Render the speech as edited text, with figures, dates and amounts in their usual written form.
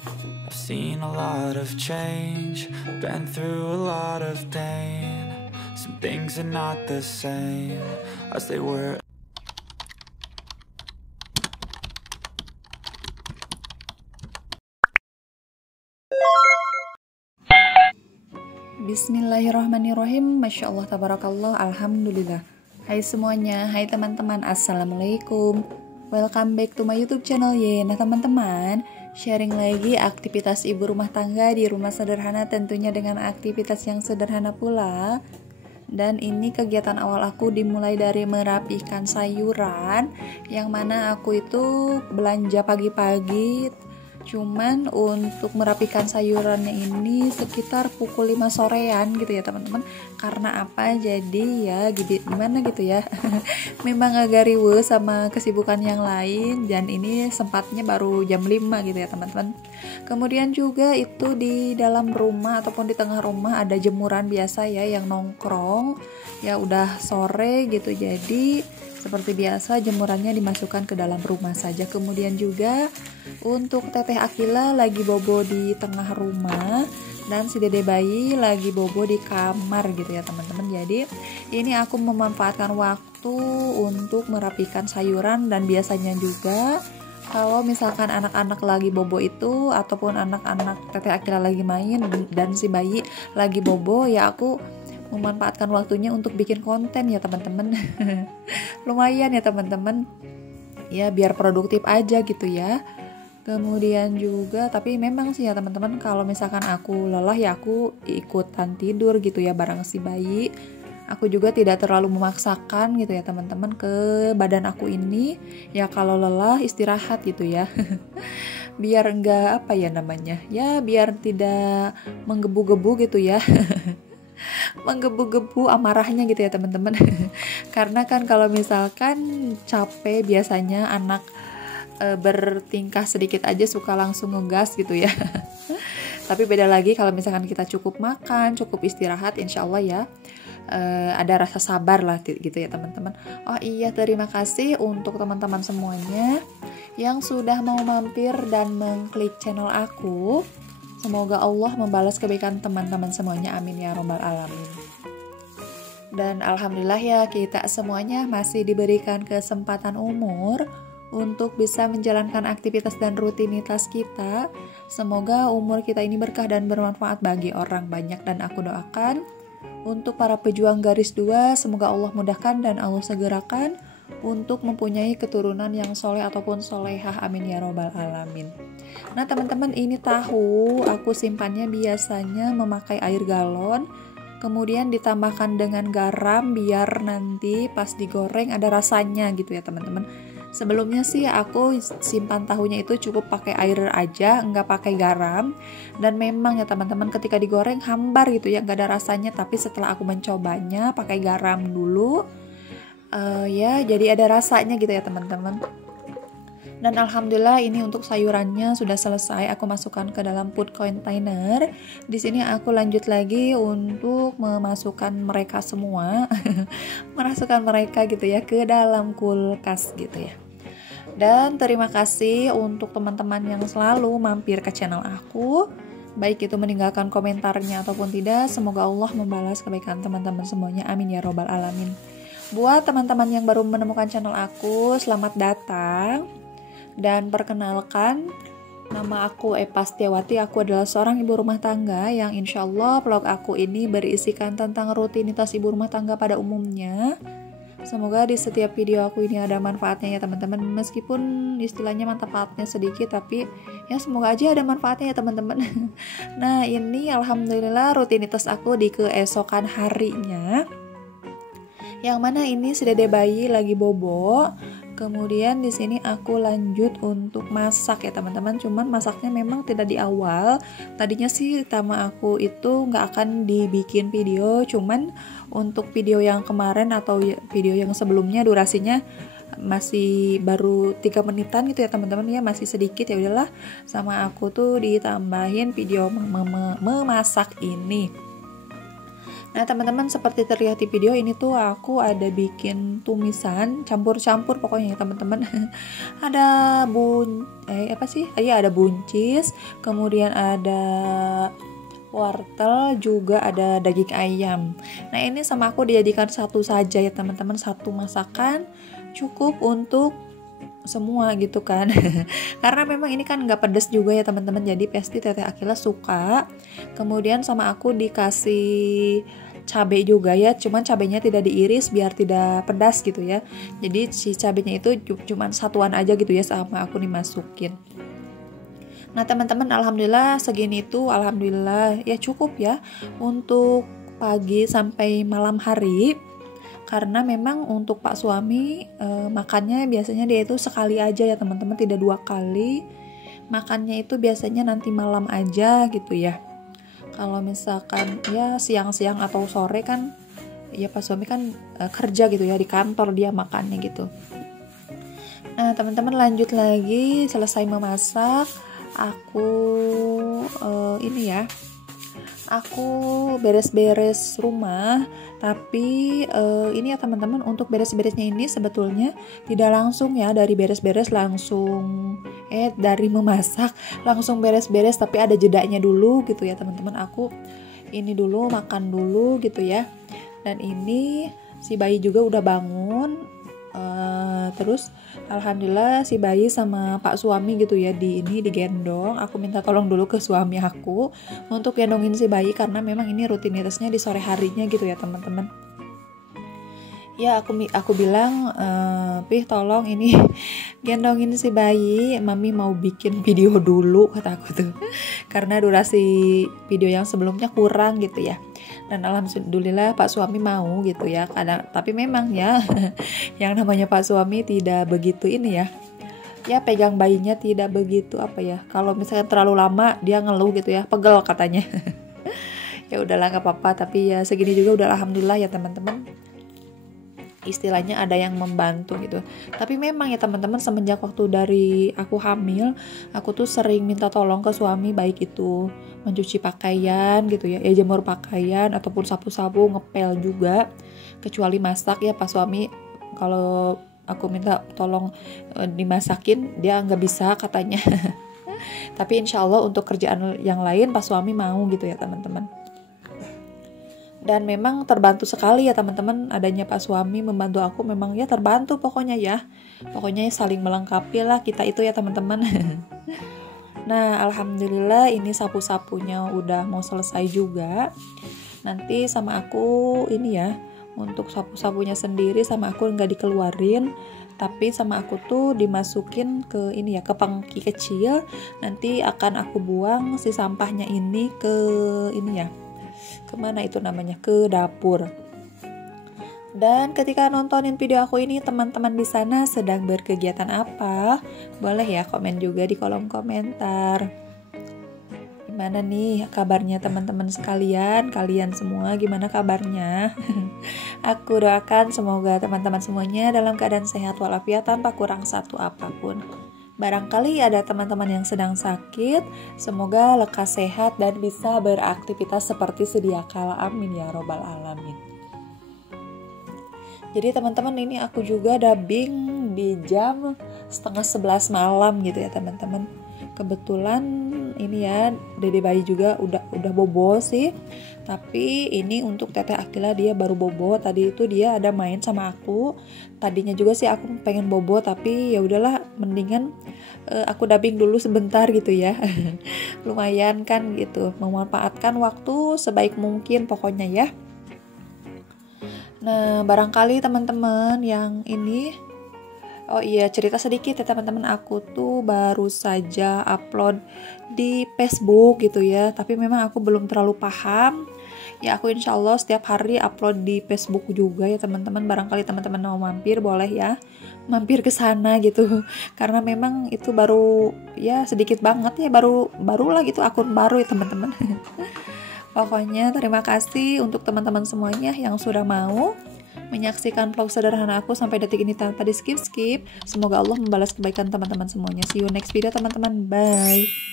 I've seen a lot of change, been through a lot of pain. Some things are not the same as they were. Bismillahirrahmanirrahim. Masya Allah, tabarakallah, alhamdulillah. Hai semuanya, hai teman-teman, assalamualaikum. Welcome back to my YouTube channel ya. Nah teman-teman, sharing lagi aktivitas ibu rumah tangga di rumah sederhana, tentunya dengan aktivitas yang sederhana pula. Dan ini kegiatan awal aku dimulai dari merapikan sayuran, yang mana aku itu belanja pagi-pagi. Cuman untuk merapikan sayurannya ini sekitar pukul 5 sorean gitu ya teman-teman. Karena apa? Jadi ya gimana gitu ya. Memang agak riweuh sama kesibukan yang lain, dan ini sempatnya baru jam 5 gitu ya teman-teman. Kemudian juga itu di dalam rumah ataupun di tengah rumah ada jemuran biasa ya yang nongkrong. Ya udah sore gitu, jadi seperti biasa jemurannya dimasukkan ke dalam rumah saja. Kemudian juga untuk Teteh Akila lagi bobo di tengah rumah, dan si dede bayi lagi bobo di kamar gitu ya teman-teman. Jadi ini aku memanfaatkan waktu untuk merapikan sayuran, dan biasanya juga kalau misalkan anak-anak lagi bobo itu ataupun anak-anak Teteh Akila lagi main dan si bayi lagi bobo, ya aku memanfaatkan waktunya untuk bikin konten ya teman-teman. Lumayan ya teman-teman, ya biar produktif aja gitu ya. Kemudian juga, tapi memang sih ya teman-teman, kalau misalkan aku lelah ya aku ikutan tidur gitu ya bareng si bayi. Aku juga tidak terlalu memaksakan gitu ya teman-teman ke badan aku ini. Ya kalau lelah istirahat gitu ya. Biar enggak apa ya namanya, ya biar tidak menggebu-gebu gitu ya. Menggebu-gebu amarahnya gitu ya teman-teman. Karena kan kalau misalkan capek biasanya anak bertingkah sedikit aja suka langsung ngegas gitu ya. Tapi beda lagi kalau misalkan kita cukup makan, cukup istirahat, insya Allah ya ada rasa sabar lah gitu ya teman-teman. Oh iya, terima kasih untuk teman-teman semuanya yang sudah mau mampir dan mengklik channel aku. Semoga Allah membalas kebaikan teman-teman semuanya, amin ya robbal alamin. Dan alhamdulillah ya, kita semuanya masih diberikan kesempatan umur untuk bisa menjalankan aktivitas dan rutinitas kita. Semoga umur kita ini berkah dan bermanfaat bagi orang banyak, dan aku doakan untuk para pejuang garis 2, semoga Allah mudahkan dan Allah segerakan untuk mempunyai keturunan yang soleh ataupun solehah, amin ya robbal alamin. Nah teman-teman, ini tahu aku simpannya biasanya memakai air galon, kemudian ditambahkan dengan garam biar nanti pas digoreng ada rasanya gitu ya teman-teman. Sebelumnya sih aku simpan tahunya itu cukup pakai air aja, nggak pakai garam. Dan memang ya teman-teman, ketika digoreng hambar gitu ya, nggak ada rasanya. Tapi setelah aku mencobanya pakai garam dulu, ya jadi ada rasanya gitu ya teman-teman. Dan alhamdulillah ini untuk sayurannya sudah selesai, aku masukkan ke dalam food container. Di sini aku lanjut lagi untuk memasukkan mereka semua, memasukkan mereka gitu ya ke dalam kulkas gitu ya. Dan terima kasih untuk teman-teman yang selalu mampir ke channel aku, baik itu meninggalkan komentarnya ataupun tidak. Semoga Allah membalas kebaikan teman-teman semuanya, amin ya robbal alamin. Buat teman-teman yang baru menemukan channel aku, selamat datang. Dan perkenalkan, nama aku Epa Setiawati. Aku adalah seorang ibu rumah tangga yang insya Allah vlog aku ini berisikan tentang rutinitas ibu rumah tangga pada umumnya. Semoga di setiap video aku ini ada manfaatnya ya teman-teman. Meskipun istilahnya manfaatnya sedikit, tapi ya semoga aja ada manfaatnya ya teman-teman. Nah ini alhamdulillah rutinitas aku di keesokan harinya, yang mana ini si dede bayi lagi bobo. Kemudian di sini aku lanjut untuk masak ya teman-teman. Cuman masaknya memang tidak di awal. Tadinya sih tema aku itu nggak akan dibikin video. Cuman untuk video yang kemarin atau video yang sebelumnya durasinya masih baru 3 menitan gitu ya teman-teman, ya masih sedikit. Ya udahlah, sama aku tuh ditambahin video memasak ini. Nah teman-teman, seperti terlihat di video ini tuh aku ada bikin tumisan campur-campur pokoknya ya teman-teman. Ada ada buncis, kemudian ada wortel, juga ada daging ayam. Nah ini sama aku dijadikan satu saja ya teman-teman, satu masakan cukup untuk semua gitu kan. Karena memang ini kan nggak pedes juga ya teman-teman, jadi pasti Teteh Akila suka. Kemudian sama aku dikasih cabai juga ya, cuman cabainya tidak diiris biar tidak pedas gitu ya. Jadi si cabainya itu cuman satuan aja gitu ya sama aku dimasukin. Nah teman-teman, alhamdulillah segini tuh alhamdulillah ya cukup ya untuk pagi sampai malam hari. Karena memang untuk Pak suami makannya biasanya dia itu sekali aja ya teman-teman, tidak 2 kali. Makannya itu biasanya nanti malam aja gitu ya. Kalau misalkan ya siang-siang atau sore kan ya Pak suami kan kerja gitu ya, di kantor dia makannya gitu. Nah teman-teman, lanjut lagi, selesai memasak aku aku beres-beres rumah. Tapi ini ya teman-teman, untuk beres-beresnya ini sebetulnya tidak langsung ya dari beres-beres langsung dari memasak langsung beres-beres, tapi ada jedanya dulu gitu ya teman-teman. Aku ini dulu makan dulu gitu ya. Dan ini si bayi juga udah bangun. Terus alhamdulillah si bayi sama Pak suami gitu ya digendong. Aku minta tolong dulu ke suami aku untuk gendongin si bayi, karena memang ini rutinitasnya di sore harinya gitu ya teman-teman. Ya aku bilang, Pih tolong ini gendongin si bayi, Mami mau bikin video dulu, kata aku tuh. Karena durasi video yang sebelumnya kurang gitu ya. Dan alhamdulillah Pak suami mau gitu ya. Tapi memang ya yang namanya Pak suami tidak begitu ini ya. Ya pegang bayinya tidak begitu kalau misalkan terlalu lama dia ngeluh gitu ya, pegel katanya. Ya udahlah nggak apa-apa, tapi ya segini juga udah alhamdulillah ya teman-teman. Istilahnya ada yang membantu gitu. Tapi memang ya teman-teman, semenjak waktu dari aku hamil, aku tuh sering minta tolong ke suami, baik itu mencuci pakaian gitu ya, jemur pakaian ataupun sapu-sapu, ngepel juga. Kecuali masak ya Pak suami, kalau aku minta tolong dimasakin dia nggak bisa katanya. Tapi insya Allah untuk kerjaan yang lain Pak suami mau gitu ya teman-teman. Dan memang terbantu sekali ya teman-teman, adanya Pak suami membantu aku, memang ya terbantu pokoknya ya. Pokoknya saling melengkapi lah kita itu ya teman-teman. Nah alhamdulillah ini sapu-sapunya udah mau selesai juga. Nanti sama aku ini ya, untuk sapu-sapunya sendiri sama aku nggak dikeluarin, tapi sama aku tuh dimasukin ke ini ya, ke pangki kecil. Nanti akan aku buang si sampahnya ini ke ini ya, kemana itu namanya, ke dapur. Dan ketika nontonin video aku ini, teman-teman di sana sedang berkegiatan apa? Boleh ya komen juga di kolom komentar. Gimana nih kabarnya teman-teman sekalian? Kalian semua gimana kabarnya? Aku doakan semoga teman-teman semuanya dalam keadaan sehat walafiat tanpa kurang satu apapun. Barangkali ada teman-teman yang sedang sakit, semoga lekas sehat dan bisa beraktivitas seperti sedia kala. Amin ya robbal alamin. Jadi teman-teman, ini aku juga dubbing di jam 10:30 malam gitu ya teman-teman. Kebetulan ini ya, Dede bayi juga udah bobo sih. Tapi ini untuk Teteh Akila dia baru bobo. Tadi itu dia ada main sama aku. Tadinya juga sih aku pengen bobo, tapi ya udahlah, mendingan aku dubbing dulu sebentar gitu ya. Lumayan kan gitu, memanfaatkan waktu sebaik mungkin pokoknya ya. Nah, barangkali teman-teman yang ini, oh iya, cerita sedikit ya teman-teman, aku tuh baru saja upload di Facebook gitu ya, tapi memang aku belum terlalu paham. Ya aku insya Allah setiap hari upload di Facebook juga ya teman-teman. Barangkali teman-teman mau mampir, boleh ya mampir ke sana gitu. Karena memang itu baru ya sedikit banget ya, barulah gitu, akun baru ya teman-teman. Pokoknya terima kasih untuk teman-teman semuanya yang sudah mau menyaksikan vlog sederhana aku sampai detik ini tanpa di skip-skip. Semoga Allah membalas kebaikan teman-teman semuanya. See you next video teman-teman. Bye.